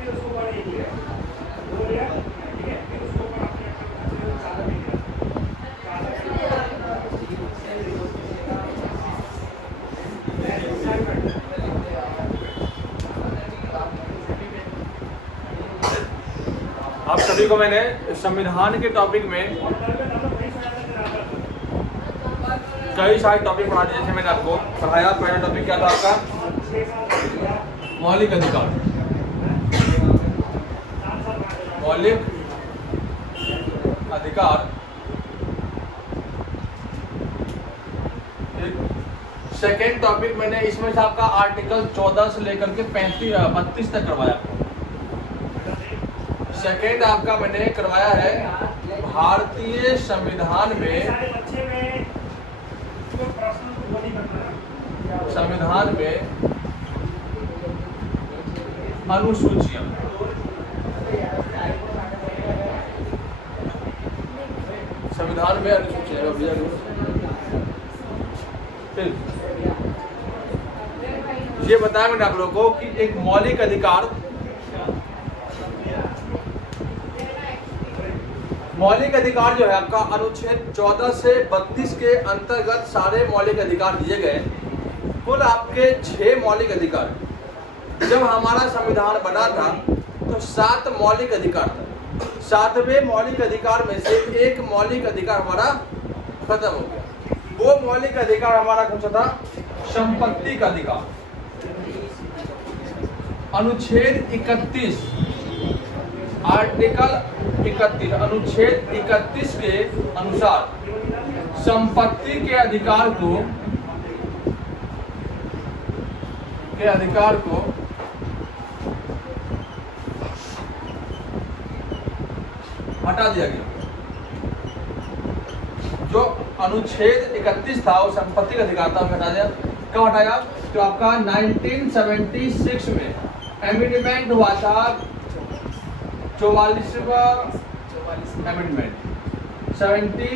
आप सभी को मैंने संविधान के टॉपिक में कई सारे टॉपिक पढ़ा दिए। जैसे मैंने आपको पढ़ाया, पहला टॉपिक क्या था आपका? मौलिक अधिकार। मौलिक अधिकार। सेकेंड टॉपिक मैंने इसमें से आपका आर्टिकल 14 से लेकर के 32 तक करवाया आपको। सेकेंड आपका मैंने करवाया है भारतीय संविधान में अनुसूचियां। संविधान में अनुसूचियां। ये बताया मैंने आप लोगों को कि एक मौलिक अधिकार, मौलिक अधिकार जो है आपका अनुच्छेद 14 से 32 के अंतर्गत सारे मौलिक अधिकार दिए गए। कुल आपके 6 मौलिक अधिकार। जब हमारा संविधान बना था तो 7 मौलिक अधिकार था। 7वें मौलिक अधिकार में से एक मौलिक अधिकार हमारा खत्म हो गया। वो मौलिक अधिकार हमारा कौन सा था? संपत्ति का अधिकार। अनुच्छेद 31, आर्टिकल 31, अनुच्छेद 31 के अनुसार संपत्ति के अधिकार को हटा दिया गया। जो अनुच्छेद 31 था वो संपत्ति का अधिकार था, हटा दिया। कब हटाया? तो आपका 1976 में एमेंडमेंट हुआ था, 44वां एमेंडमेंट 76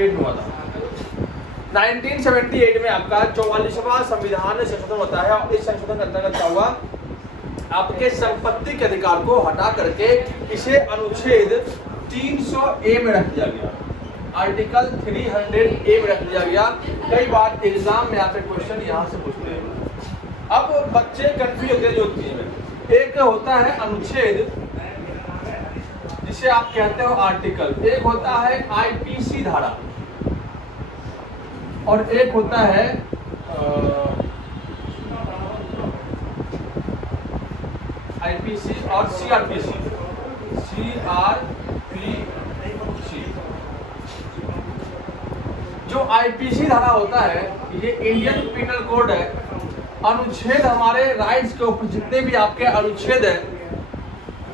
में हुआ था। 1978 में आपका 44वां संविधान संशोधन होता है और इस संशोधन के अंतर्गत क्या हुआ? आपके संपत्ति के अधिकार को हटा करके इसे अनुच्छेद 300A में रख दिया गया। आर्टिकल 300A में रख दिया गया। कई बार एग्जाम में आपसे क्वेश्चन यहाँ से पूछते हैं। अब बच्चे कंफ्यूज होते हैं जो चीज में। एक होता है अनुच्छेद, जिसे आप कहते हो आर्टिकल। एक होता है आईपीसी धारा और एक होता है आईपीसी और सीआरपीसी। जो आईपीसी धारा होता है ये इंडियन पीनल कोड है। अनुच्छेद हमारे राइट्स के ऊपर जितने भी आपके अनुच्छेद है,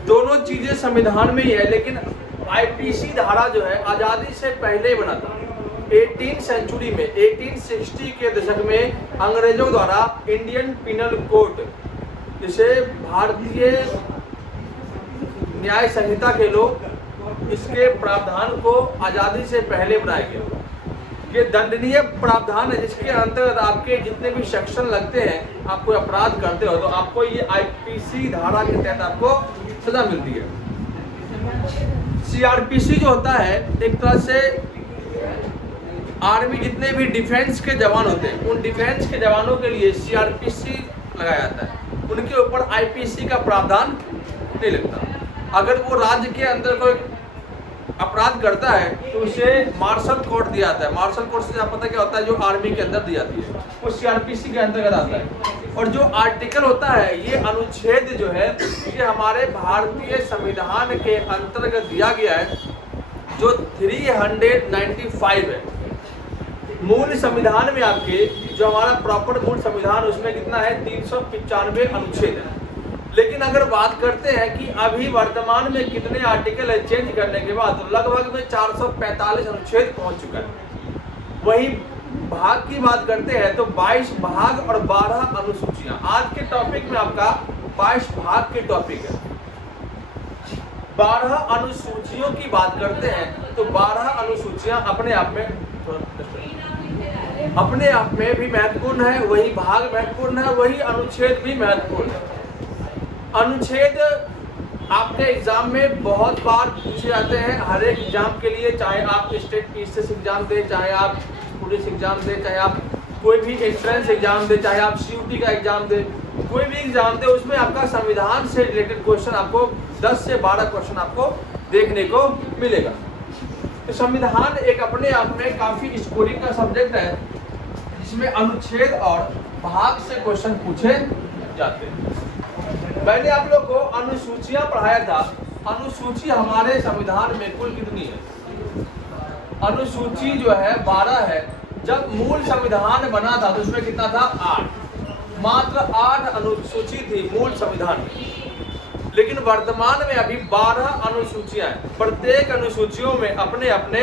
दोनों चीजें संविधान में ही है, लेकिन आईपीसी धारा जो है आजादी से पहले ही बना था। 18th सेंचुरी में 1860 के दशक में अंग्रेजों द्वारा इंडियन पीनल कोड, जिसे भारतीय न्याय संहिता के लोग, इसके प्रावधान को आजादी से पहले बनाया गया। ये दंडनीय प्रावधान है जिसके अंतर्गत आपके जितने भी सेक्शन लगते हैं, आप कोई अपराध करते हो तो आपको ये आईपीसी धारा के तहत आपको सजा मिलती है। सीआरपीसी जो होता है एक तरह से आर्मी जितने भी डिफेंस के जवान होते हैं, उन डिफेंस के जवानों के लिए सीआरपीसी लगाया जाता है। उनके ऊपर आईपीसी का प्रावधान नहीं लगता। अगर वो राज्य के अंदर कोई अपराध करता है तो उसे मार्शल कोर्ट दिया जाता है। मार्शल कोर्ट से पता क्या होता है? जो आर्मी के अंदर दी जाती है वो सीआरपीसी के अंतर्गत आता है। और जो आर्टिकल होता है, ये अनुच्छेद जो है, ये हमारे भारतीय संविधान के अंतर्गत दिया गया है, जो 395 है। मूल संविधान में आपके जो हमारा प्रॉपर मूल संविधान, उसमें कितना है? 395 अनुच्छेद है। लेकिन अगर बात करते हैं कि अभी वर्तमान में कितने आर्टिकल है, चेंज करने के बाद तो लगभग में 445 अनुच्छेद पहुंच चुका है। वही भाग की बात करते हैं तो 22 भाग और 12 अनुसूचियां। आज के टॉपिक में आपका 22 भाग के टॉपिक है। 12 अनुसूचियों की बात करते हैं तो 12 अनुसूचियां अपने आप में अपने आप में भी महत्वपूर्ण है, वही भाग महत्वपूर्ण है, वही अनुच्छेद भी महत्वपूर्ण है। अनुच्छेद आपके एग्जाम में बहुत बार पूछे जाते हैं, हर एक एग्जाम के लिए, चाहे आप स्टेट पीसीएस एग्जाम दें, चाहे आप पुलिस एग्जाम दें, चाहे आप कोई भी एंट्रेंस एग्जाम दें, चाहे आप सीयूटी का एग्जाम दें, कोई भी एग्जाम दें, उसमें आपका संविधान से रिलेटेड क्वेश्चन आपको 10 से 12 क्वेश्चन आपको देखने को मिलेगा। तो संविधान एक अपने आप में काफी स्कोरिंग का सब्जेक्ट है, जिसमें अनुच्छेद और भाग से क्वेश्चन पूछे जाते हैं। मैंने आप लोग को अनुसूचियां पढ़ाया था। अनुसूची हमारे संविधान में कुल कितनी है? अनुसूची जो है 12 है। जब मूल संविधान बना था तो उसमें कितना था? 8। मात्र 8 अनुसूची थी मूल संविधान में, लेकिन वर्तमान में अभी 12 अनुसूचियां हैं। प्रत्येक अनुसूचियों में अपने अपने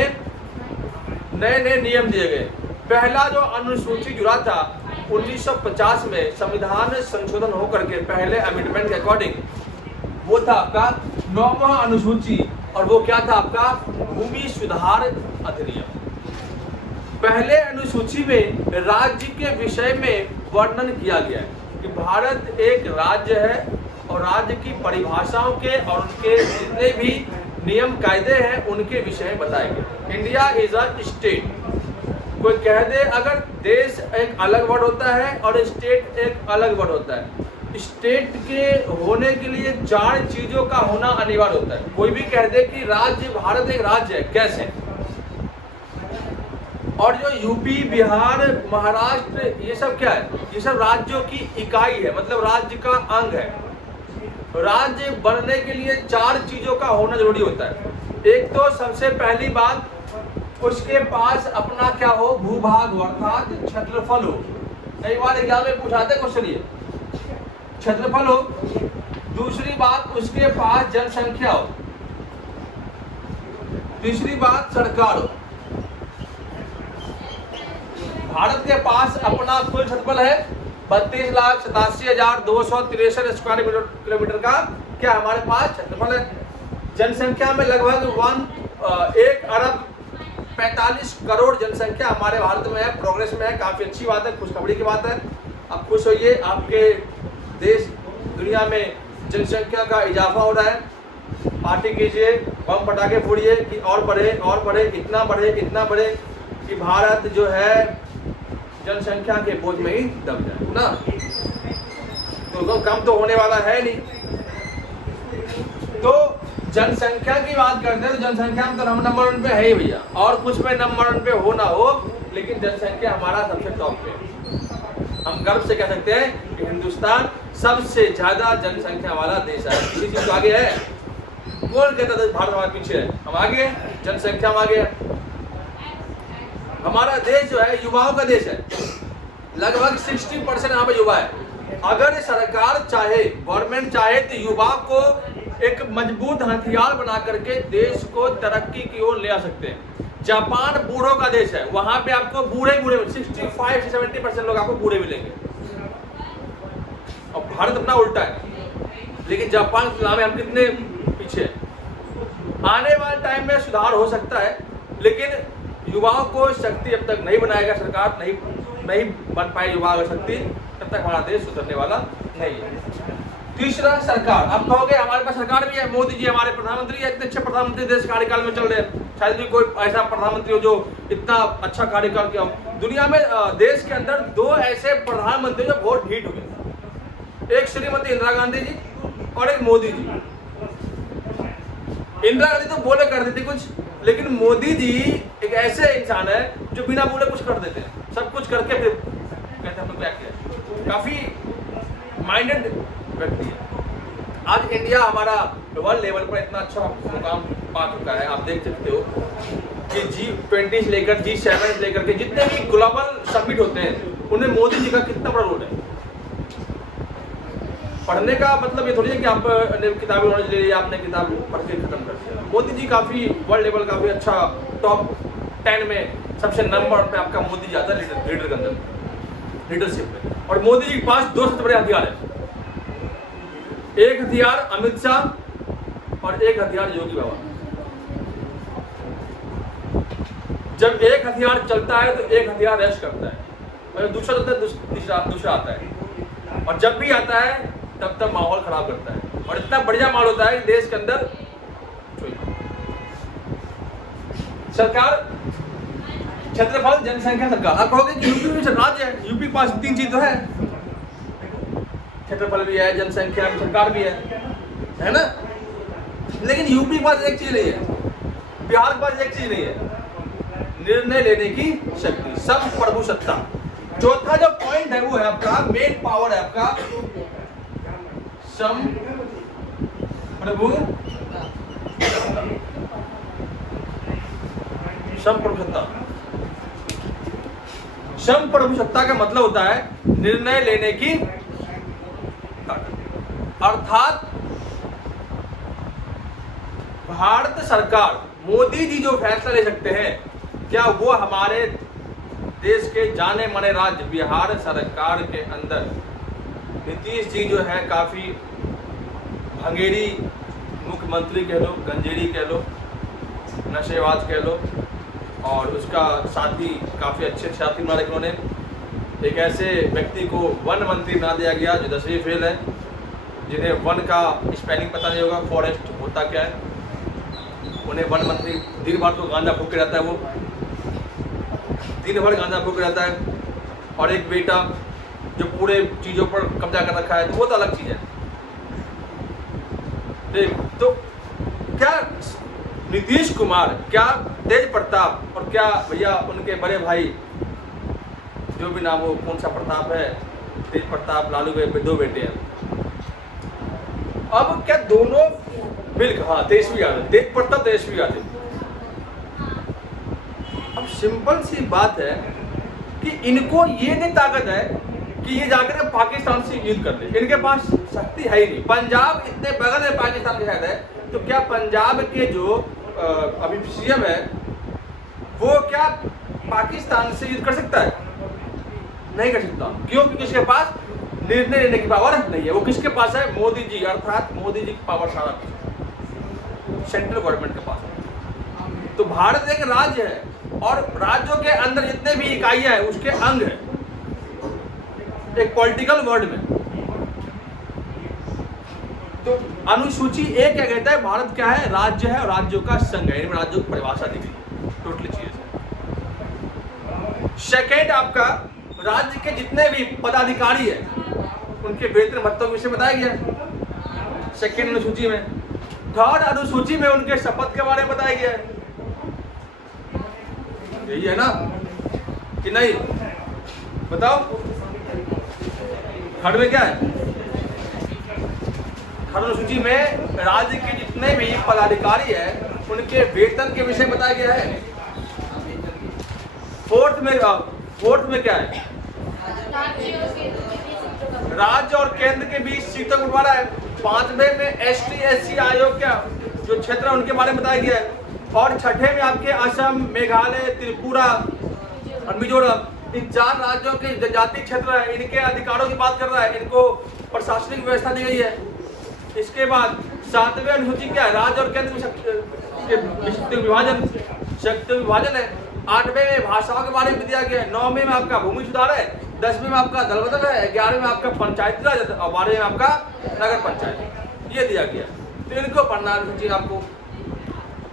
नए नए नियम दिए गए। पहला जो अनुसूची जुड़ा था 1950 में संविधान संशोधन होकर के पहले अमेंडमेंट के अकॉर्डिंग, वो था आपका 9वां अनुसूची, और वो क्या था आपका? भूमि सुधार अधिनियम। पहले अनुसूची में राज्य के विषय में वर्णन किया गया है कि भारत एक राज्य है और राज्य की परिभाषाओं के और उनके जितने भी नियम कायदे हैं उनके विषय में बताए गए। India is a state. कोई कह दे अगर देश एक अलग वर्ड होता है और स्टेट एक अलग वर्ड होता है। स्टेट के होने के लिए 4 चीजों का होना अनिवार्य होता है। कोई भी कह दे कि राज्य, भारत एक राज्य है, कैसे? और जो यूपी, बिहार, महाराष्ट्र, ये सब क्या है? ये सब राज्यों की इकाई है, मतलब राज्य का अंग है। राज्य बनने के लिए 4 चीजों का होना जरूरी होता है। एक तो सबसे पहली बात, उसके पास अपना क्या हो? भूभाग हो, अर्थात क्षेत्रफल हो। कई बार एग्जाम में पूछाते क्वेश्चन ये, क्षेत्रफल हो। दूसरी बात, उसके पास जनसंख्या हो। तीसरी बात, सरकार हो। भारत के पास अपना कुल क्षेत्रफल है 32,87,263 स्क्वायर किलोमीटर का क्या हमारे पास क्षेत्रफल है। जनसंख्या में लगभग 1 अरब 45 करोड़ जनसंख्या हमारे भारत में है, प्रोग्रेस में है। काफी अच्छी बात है, खुशखबरी की बात है। आप खुश होइए, आपके देश दुनिया में जनसंख्या का इजाफा हो रहा है। पार्टी कीजिए, बम पटाखे फोड़िए कि और बढ़े और बढ़े, इतना बढ़े इतना बढ़े कि भारत जो है जनसंख्या के बोझ में ही दब जाए ना। तो कम तो होने वाला है नहीं। तो जनसंख्या की बात करते हैं तो जनसंख्या में तो हम नंबर 1 पे है ही भैया, और कुछ में नंबर 1 पे हो ना हो, लेकिन जनसंख्या हमारा सबसे टॉप पे। हम गर्व से कह सकते हैं कि हिंदुस्तान सबसे ज्यादा जनसंख्या वाला देश है। किसी चीज तो आगे है? कौन कहता था भारत हमारे पीछे है? हम आगे हैं, जनसंख्या में आगे है। हमारा देश जो है युवाओं का देश है। लगभग 60% यहाँ पे युवा है। अगर सरकार चाहे, गवर्नमेंट चाहे, तो युवा को एक मजबूत हथियार बना करके देश को तरक्की की ओर ले आ सकते हैं। जापान बूढ़ों का देश है, वहां पे आपको बूढ़े 65 से 70% लोग आपको बूढ़े मिलेंगे। और भारत अपना उल्टा है, लेकिन जापान की तुलना में हम कितने पीछे हैं। आने वाले टाइम में सुधार हो सकता है, लेकिन युवाओं को शक्ति अब तक नहीं बनाएगा सरकार, नहीं बन पाए युवा शक्ति, तब तक हमारा देश सुधरने वाला नहीं है। तीसरा, सरकार। आप कहोगे हमारे पास सरकार भी है, मोदी जी हमारे प्रधानमंत्री है, इतने अच्छे प्रधानमंत्री देश कार्यकाल में चल रहे हैं। शायद भी कोई ऐसा प्रधानमंत्री हो जो इतना अच्छा कार्यकाल किया हो। दुनिया में देश के अंदर 2 ऐसे प्रधानमंत्री जो बहुत हिट हुए, एक श्रीमती इंदिरा गांधी जी और एक मोदी जी। इंदिरा गांधी तो बोले कर देती कुछ, लेकिन मोदी जी एक ऐसे इंसान है जो बिना बोले कुछ कर देते हैं, सब कुछ करके फिर कहते हैं हमने क्या किया। काफी माइंडेड व्यक्ति है। आज इंडिया हमारा वर्ल्ड लेवल पर इतना अच्छा मुकाम पा चुका है। आप देख सकते हो कि G20 से लेकर G7 से लेकर के जितने भी ग्लोबल समिट होते हैं, उनमें मोदी जी का कितना बड़ा रोल है। पढ़ने का मतलब ये थोड़ी है कि आप किताबी नॉलेज ले लिया, आपने किताब पढ़ के खत्म कर दिया। मोदी जी काफी वर्ल्ड लेवल काफी अच्छा टॉप 10 में सबसे नंबर पे आपका मोदी जी आता है लीडर के अंदर, लीडरशिप में। और मोदी जी के पास 2 सबसे बड़े हथियार है। एक हथियार अमित शाह और एक हथियार योगी बाबा। जब एक हथियार चलता है तो एक हथियार रेस्ट करता है, और दूसरा चलता है दूसरा आता है, और जब भी आता है तब माहौल खराब करता है, और इतना बढ़िया माहौल होता है कि देश के अंदर सरकार क्षेत्रफल जनसंख्या सरकार। आप कहोगे कि यूपी में राज्य है, यूपी के पास 3 चीज तो है, क्षेत्रफल भी है, जनसंख्या भी, सरकार भी है ना, लेकिन यूपी के पास एक चीज नहीं है, बिहार के पास एक चीज नहीं है, निर्णय लेने की शक्ति, संप्रभु सत्ता। चौथा जो पॉइंट है वो है आपका मेन पावर है आपका संप्रभु सत्ता। संप्रभु सत्ता का मतलब होता है निर्णय लेने की, अर्थात भारत सरकार, मोदी जी जो फैसला ले सकते हैं, क्या वो हमारे देश के जाने माने राज्य बिहार सरकार के अंदर नीतीश जी जो है काफ़ी भंगेरी मुख्यमंत्री कह लो, गंजेड़ी कह लो, नशेबाज कह लो, और उसका साथी काफ़ी अच्छे साथी बना रखे उन्होंने। एक ऐसे व्यक्ति को वन मंत्री बना दिया गया जो 10वीं फेल है, जिन्हें वन का स्पेलिंग पता नहीं होगा, फॉरेस्ट होता क्या है, उन्हें वन मंत्री दिन भर तो गांजा फूक के रहता है, वो दिन भर गांजा फूक रहता है, और एक बेटा जो पूरे चीज़ों पर कब्जा कर रखा है, तो वो तो अलग चीज़ है। देख तो क्या नीतीश कुमार, क्या तेज प्रताप, और क्या भैया उनके बड़े भाई जो भी नाम हो, कौन सा प्रताप है, तेज प्रताप, लालू के 2 बेटे हैं। अब क्या दोनों मिलकर, हाँ तेजस्वी यादव, तेज प्रताप तेजस्वी यादव। अब सिंपल सी बात है कि इनको ये नहीं ताकत है कि ये जाकर पाकिस्तान से युद्ध कर ले, इनके पास शक्ति है ही नहीं। पंजाब इतने बगल में पाकिस्तान के शायद है, तो क्या पंजाब के जो अभी सीएम है वो क्या पाकिस्तान से युद्ध कर सकता है? नहीं कर सकता। क्यों? क्योंकि इसके पास निर्णय लेने की पावर नहीं है। वो किसके पास है? मोदी जी, अर्थात मोदी जी की पावर सारा सेंट्रल गवर्नमेंट के पास है। तो भारत एक राज्य है, और राज्यों के अंदर जितने भी इकाइयां हैं उसके अंग है एक पॉलिटिकल वर्ड में। तो अनुसूची ए क्या कहता है? भारत क्या है? राज्य है, और राज्यों का संघ है। इनमें राज्यों की परिभाषा दी गई टोटली चीज। सेकेंड आपका राज्य के जितने भी पदाधिकारी है उनके वेतन भत्तों के विषय बताया गया सेकेंड अनुसूची में। थर्ड अनुसूची में उनके शपथ के बारे में बताया गया है। यही है ना कि नहीं? बताओ थर्ड में क्या है? थर्ड अनुसूची में राज्य के जितने भी पदाधिकारी है उनके वेतन के विषय बताया गया है। फोर्थ में क्या है? राज्य और केंद्र के बीच सीटों का बंटवारा है। 5वें में ST/SC आयोग क्या जो क्षेत्र है उनके बारे में बताया गया है। और छठे में आपके असम, मेघालय, त्रिपुरा और मिजोरम, इन 4 राज्यों के जनजातीय क्षेत्र है, इनके अधिकारों की बात कर रहा है। इनको प्रशासनिक व्यवस्था दी गई है। इसके बाद 7वें अनुसूची क्या है? राज्य और केंद्र में शक्ति विभाजन है। 8वें में भाषाओं के बारे में दिया गया है। 9वें में आपका भूमि सुधार है। 10वें में आपका दल बदल है। 11वें में आपका पंचायती राज और 12वें में आपका नगर पंचायत, ये दिया गया। तो इनको पढ़ना अनुसूची आपको।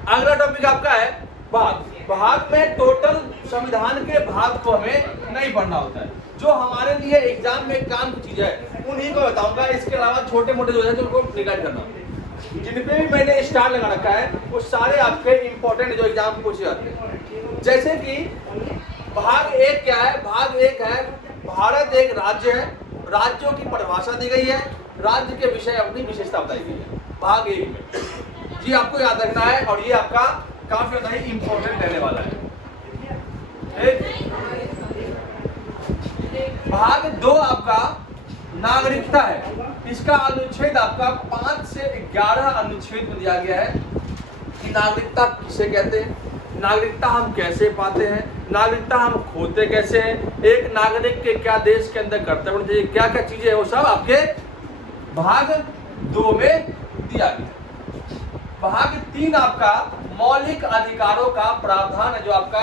अगला टॉपिक आपका है भाग। भाग में टोटल संविधान के भाग को हमें नहीं पढ़ना होता है। जो हमारे लिए एग्जाम में काम की चीज है उन्हीं को बताऊंगा। इसके अलावा छोटे मोटे जो है तो उनको निकाल करना। जिनपे भी मैंने स्टार लगा रखा है वो सारे आपके इंपॉर्टेंट जो एग्जाम में पूछे जाते हैं। जैसे कि भाग 1 क्या है? भाग 1 है भारत एक राज्य है। राज्यों की परिभाषा दी गई है। राज्य के विषय अपनी विशेषता बताई गई है भाग 1 में। जी आपको याद रखना है, और ये आपका काफी ज्यादा ही इंपॉर्टेंट रहने वाला है। भाग 2 आपका नागरिकता है। इसका अनुच्छेद आपका 5 से 11 अनुच्छेद में दिया गया है कि नागरिकता किसे कहते हैं, नागरिकता हम कैसे पाते हैं, नागरिकता हम खोते कैसे हैं, एक नागरिक के क्या देश के अंदर कर्तव्य होने चाहिए, क्या क्या चीजें वो सब आपके भाग 2 में दिया गया। भाग 3 आपका मौलिक अधिकारों का प्रावधान है, जो आपका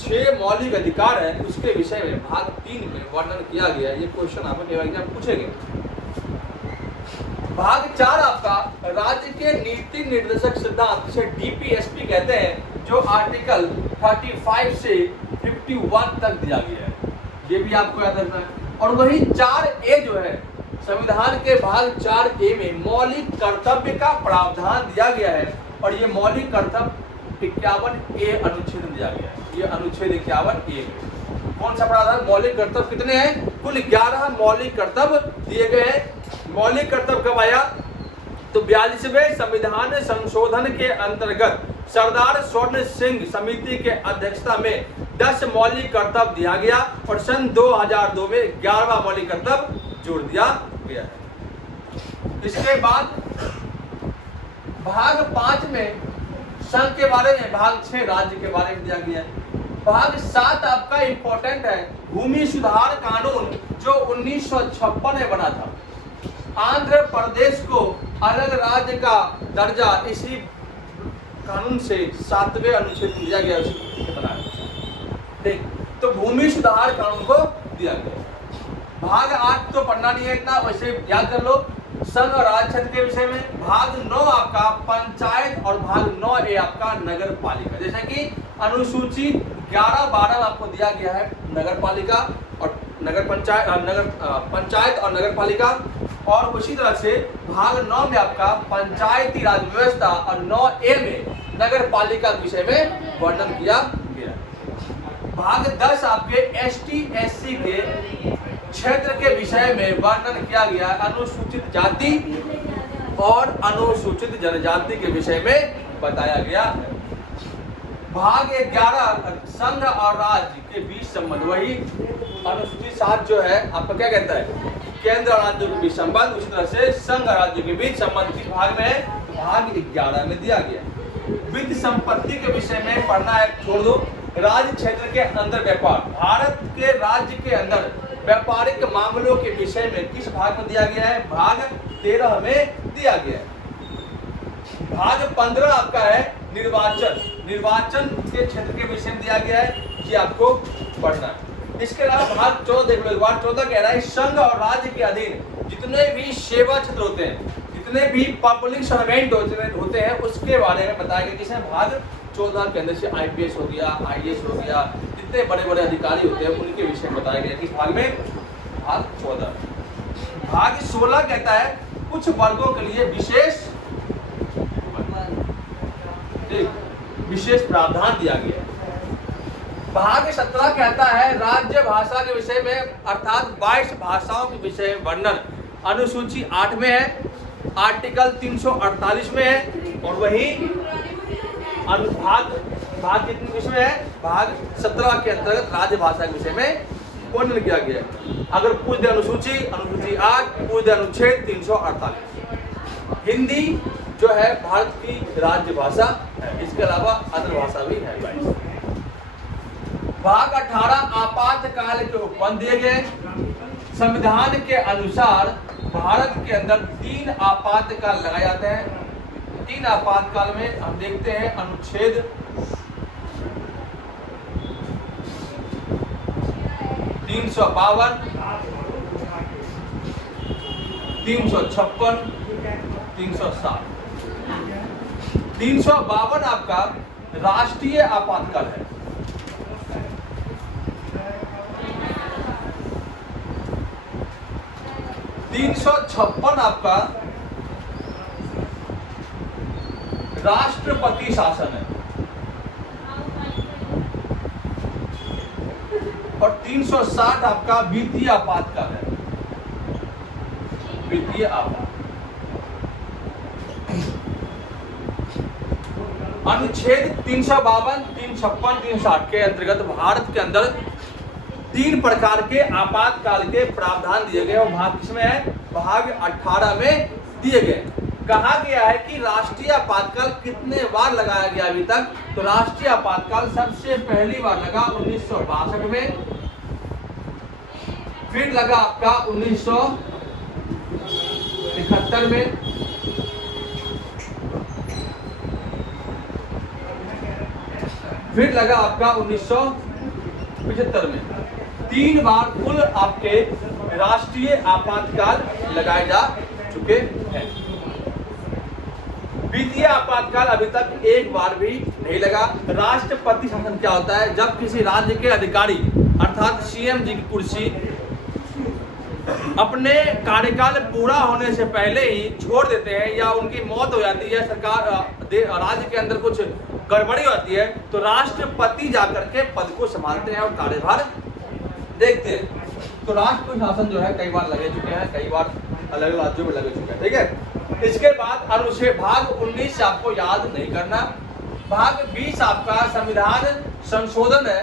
6 मौलिक अधिकार है उसके विषय में भाग 3 में वर्णन किया गया है। ये क्वेश्चन आपको एग्जाम पूछेंगे। भाग 4 आपका राज्य के नीति निर्देशक सिद्धांत, जिसे डीपीएसपी कहते हैं, जो आर्टिकल 35 से 51 तक दिया गया है, ये भी आपको याद रखना है। और वही 4A जो है संविधान के भाग 4A में मौलिक कर्तव्य का प्रावधान दिया गया है, और ये मौलिक कर्तव्य 51A अनुच्छेद में दिया गया है। ये अनुच्छेद 51A में कौन सा प्रावधान? मौलिक कर्तव्य कितने हैं? कुल 11 मौलिक कर्तव्य दिए गए हैं। मौलिक कर्तव्य कब आया? तो 42वें संविधान संशोधन के अंतर्गत सरदार स्वर्ण सिंह समिति के अध्यक्षता में 10 मौलिक कर्तव्य दिया गया, और सन 2002 में 11वां मौलिक कर्तव्य जोड़ दिया गया है। इसके बाद भाग 5 में संघ के बारे में, भाग 6 राज्य के बारे में दिया गया है। भाग 7 आपका इंपॉर्टेंट है, भूमि सुधार कानून जो 1956 में बना था। आंध्र प्रदेश को अलग राज्य का दर्जा इसी कानून से 7वें अनुच्छेद में दिया गया, उसी के बना ठीक। तो भूमि सुधार कानून को दिया गया। भाग 8 तो पढ़ना नहीं है इतना, वैसे याद कर लो। संघ और राज्य क्षेत्र के विषय में भाग 9 आपका पंचायत, और भाग 9A आपका नगर पालिका। जैसे कि अनुसूची 11-12 में आपको दिया गया है नगर पालिका और नगर पंचायत और नगर पालिका, और उसी तरह से भाग 9 में आपका पंचायती राज व्यवस्था, और 9A में नगर पालिका के विषय में वर्णन किया गया। भाग 10 आपके ST/SC के क्षेत्र के विषय में वर्णन किया गया, अनुसूचित जाति और अनुसूचित जनजाति के विषय में बताया गया है। भाग 11 संघ और राज्य के बीच संबंध, वही अनुसूचित 7 जो है आपका क्या कहता है? केंद्र और राज्यों के बीच संबंध। उसी तरह से संघ और राज्यों के बीच संबंध किस भाग में है? भाग 11 में दिया गया। वित्त संपत्ति के विषय में पढ़ना है, छोड़ दो। राज्य क्षेत्र के अंदर व्यापार, भारत के राज्य के अंदर व्यापारिक मामलों के विषय में किस भाग में दिया गया है? भाग 13 में दिया गया है। भाग 15 आपका है निर्वाचन, निर्वाचन के क्षेत्र के विषय में दिया गया है, ये आपको पढ़ना है। इसके अलावा भाग 14 देख लो एक बार। 14 कह रहा है संघ और राज्य के अधीन जितने भी सेवा क्षेत्र होते हैं, जितने भी पब्लिक सर्वेंट होते हैं, उसके बारे में बताया गया। किसने? भाग 14 के अंदर से IPS हो गया, IAS हो गया, जितने बड़े बड़े अधिकारी होते हैं उनके विषय में बताया गया। किस भाग में? भाग 14। भाग 16 कहता है कुछ वर्गों के लिए विशेष प्रावधान दिया गया। भाग 17 कहता है राज्य भाषा के विषय में, अर्थात 22 भाषाओं के विषय में वर्णन अनुसूची 8 में है, आर्टिकल 348 में है, और वही भाग कितने विषय में है? भाग 17 के अंतर्गत राज्य भाषा के विषय में वर्णन किया गया है। अगर पूछ दे अनुसूची 8, पूछ दे अनुच्छेद 348। हिंदी जो है भारत की राज्य भाषा है, इसके अलावा अन्य भाषा भी है। भाग 18 आपातकाल के उपबंध दिए गए। संविधान के अनुसार भारत के अंदर 3 आपातकाल लगाए जाते हैं। 3 आपातकाल में हम देखते हैं अनुच्छेद 352, 356, 360। 352 आपका राष्ट्रीय आपातकाल है। 356 आपका राष्ट्रपति शासन है, और 360 आपका वित्तीय आपातकाल है। वित्तीय आपात अनुच्छेद 352, 356, 360 के अंतर्गत भारत के अंदर 3 प्रकार के आपातकाल के प्रावधान दिए गए, और भाग किसमें है? भाग 18 में दिए गए। कहा गया है कि राष्ट्रीय आपातकाल कितने बार लगाया गया अभी तक? तो राष्ट्रीय आपातकाल सबसे पहली बार लगा 1962 में, फिर लगा आपका 1971 में, फिर लगा आपका 1973 75 में 3 बार कुल आपके राष्ट्रीय आपातकाल लगाए जा चुके हैं। वित्तीय आपातकाल अभी तक एक बार भी नहीं लगा। राष्ट्रपति शासन क्या होता है? जब किसी राज्य के अधिकारी अर्थात सीएम जी की कुर्सी अपने कार्यकाल पूरा होने से पहले ही छोड़ देते हैं या उनकी मौत हो जाती है, सरकार राज्य के अंदर कुछ गड़बड़ी होती है, तो राष्ट्रपति जाकर के पद को संभालते हैं और कार्यभार देखते हैं। तो राष्ट्र शासन जो है कई बार लगे चुके हैं, कई बार अलग अलग राज्यों में लगे चुके हैं। ठीक है। इसके बाद अनुच्छेद भाग 19 आपको याद नहीं करना। भाग 20 आपका संविधान संशोधन है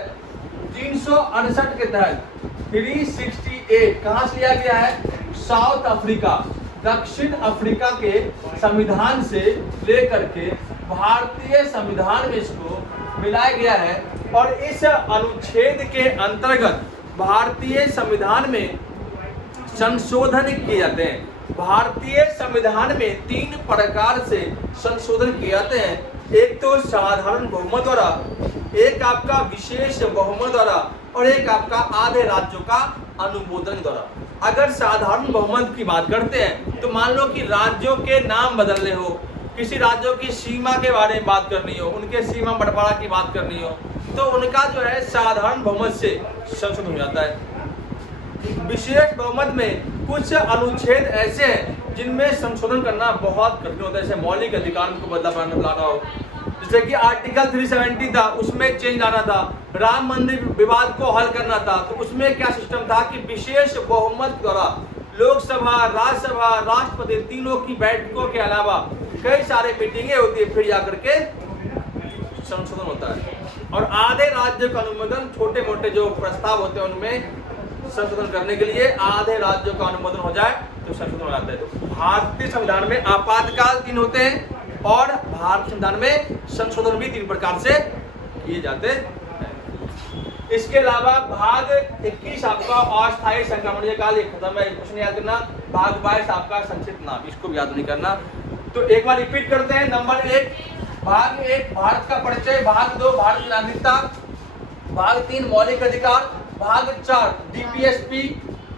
368 के तहत 368 कहां से लिया गया है? साउथ अफ्रीका, दक्षिण अफ्रीका के संविधान से लेकर के भारतीय संविधान में इसको मिलाया गया है। और इस अनुच्छेद के अंतर्गत भारतीय संविधान में संशोधन किए जाते हैं। भारतीय संविधान में 3 प्रकार से संशोधन किए जाते हैं। एक तो साधारण बहुमत द्वारा, एक आपका विशेष बहुमत द्वारा और एक आपका आधे राज्यों का अनुमोदन द्वारा। अगर साधारण बहुमत की बात करते हैं तो मान लो कि राज्यों के नाम बदलने हो, किसी राज्यों की सीमा के बारे में बात करनी हो, उनके सीमा बंटवारा की बात करनी हो, तो उनका जो है साधारण बहुमत से संशोधन हो जाता है। विशेष बहुमत में कुछ अनुच्छेद ऐसे हैं जिनमें संशोधन करना बहुत कठिन होता है, जैसे मौलिक अधिकार को लाना हो, जैसे कि आर्टिकल 370 था, उसमें चेंज लाना था। राम मंदिर विवाद को हल करना था, तो उसमें क्या सिस्टम था कि विशेष बहुमत द्वारा लोकसभा, राज्यसभा, राष्ट्रपति तीनों की बैठकों के अलावा कई सारे मीटिंगें होती है, फिर जाकर के संशोधन होता है। और आधे राज्यों का अनुमोदन, छोटे मोटे जो प्रस्ताव होते हैं उनमें संशोधन करने के लिए आधे राज्यों का अनुमोदन हो जाए तो संशोधन हो जाता है। तो भारतीय संविधान में आपातकाल 3 होते हैं और भारतीय संविधान में संशोधन भी 3 प्रकार से किए जाते हैं। इसके अलावा भाग 21 आपका अस्थायी संक्रमणीय काल, ये खत्म है, कुछ नहीं याद करना। भाग 22 आपका संक्षिप्त नाम, इसको भी याद नहीं करना। तो एक बार रिपीट करते हैं। नंबर 1 भाग 1 भारत का परिचय, भाग 2 भारत की नागरिकता, भाग 3 मौलिक अधिकार, भाग 4 डीपीएसपी,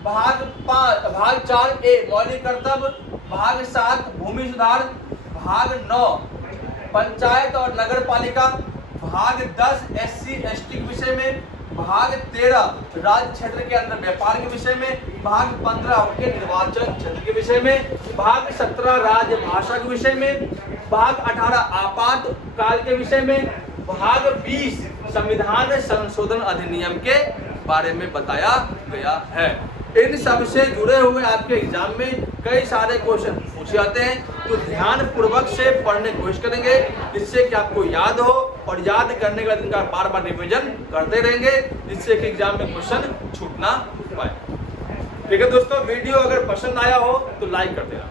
भाग 4 ए मौलिक कर्तव्य, भाग 7 भूमि सुधार, भाग 9 पंचायत और नगर पालिका, भाग 10 एससी एसटी के विषय में, भाग 13 राज्य क्षेत्र के अंदर व्यापार के विषय में, भाग 15 उनके निर्वाचन क्षेत्र के विषय में, भाग 17 राजभाषा के विषय में, भाग 18 आपातकाल के विषय में, भाग 20 संविधान संशोधन अधिनियम के बारे में बताया गया है। इन सब से जुड़े हुए आपके एग्जाम में कई सारे क्वेश्चन पूछे जाते हैं, तो ध्यान पूर्वक से पढ़ने की कोशिश करेंगे जिससे कि आपको याद हो, और याद करने के बाद इनका बार बार रिवीजन करते रहेंगे जिससे कि एग्जाम में क्वेश्चन छूट ना पाए। ठीक है दोस्तों, वीडियो अगर पसंद आया हो तो लाइक कर देना।